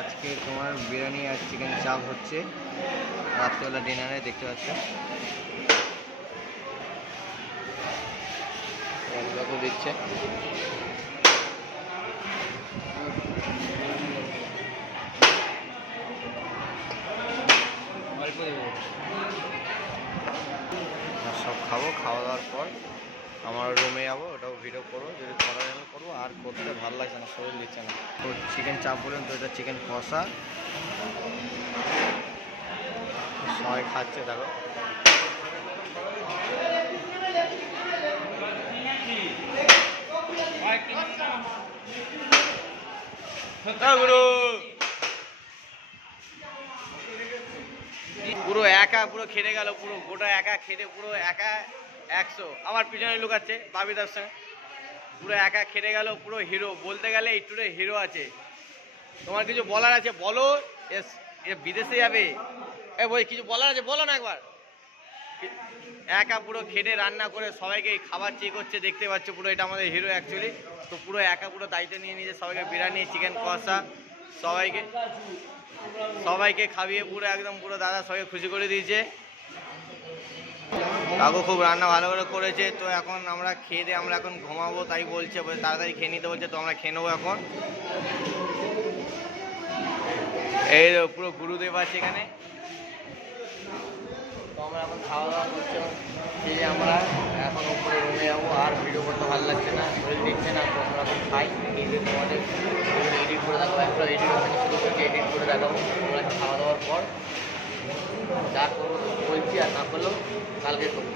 আজকে তোমার বিরিয়ানি আর চিকেন চাপ হচ্ছে রাত্রেবেলা ডিনারে, দেখতে পাচ্ছ। দিচ্ছে সব খাবো। খাওয়া দাওয়ার পর আমার রুমে যাবো, ওটাও ভিডিও করবো, যদি করা যাবে করবো। আর করতে ভালো লাগছে না, শরীর দিচ্ছে না। তো চিকেন চাপ বললেন, তো এটা চিকেন কষা সবাই খাচ্ছে। দেখো পুরো একা পুরো খেটে গেল, পুরো গোটা একা খেটে পুরো একা 100। আমার পিছনে লুকাচ্ছে বাবিদার সঙ্গে, পুরো একা খেটে গেল, পুরো হিরো বলতে গেলে এই টুরে হিরো আছে। তোমার কিছু বলার আছে বলো, বিদেশে যাবে, বই কিছু বলার আছে বলো না একবার। একা পুরো খেটে রান্না করে সবাইকে খাবার চেক করছে, দেখতে পাচ্ছ। পুরো এটা আমাদের হিরো অ্যাকচুয়ালি। তো পুরো একা পুরো দায়িত্ব নিয়ে নিয়েছে, সবাইকে বিরিয়ানি চিকেন কষা সবাইকে খাইয়ে পুরো একদম পুরো দাদা সবাইকে খুশি করে দিয়েছে। কাকু খুব রান্না ভালো করে করেছে। তো এখন আমরা খেয়ে দিয়ে আমরা এখন ঘুমাবো, তাই বলছে তাড়াতাড়ি খেয়ে নিতে বলছে। তো আমরা খেয়ে নেবো এখন। এই পুরো গুরুদেব আছে এখানে। তো আমরা এখন খাওয়া দাওয়া করছি, খেয়ে আমরা এখন উপরে রুমে যাবো। আর ভিডিও করতে ভালো লাগছে না, শরীর দেখছে না। তো আমরা এখন খাই, খেয়ে তোমাদের এডিট করে দেখাবো। একটা এডিট শুরু করছি, এডিট করে দেখাবো। আমরা খাওয়া দাওয়ার পর যা করবো বলছি, আর না করলেও কালকে করবো।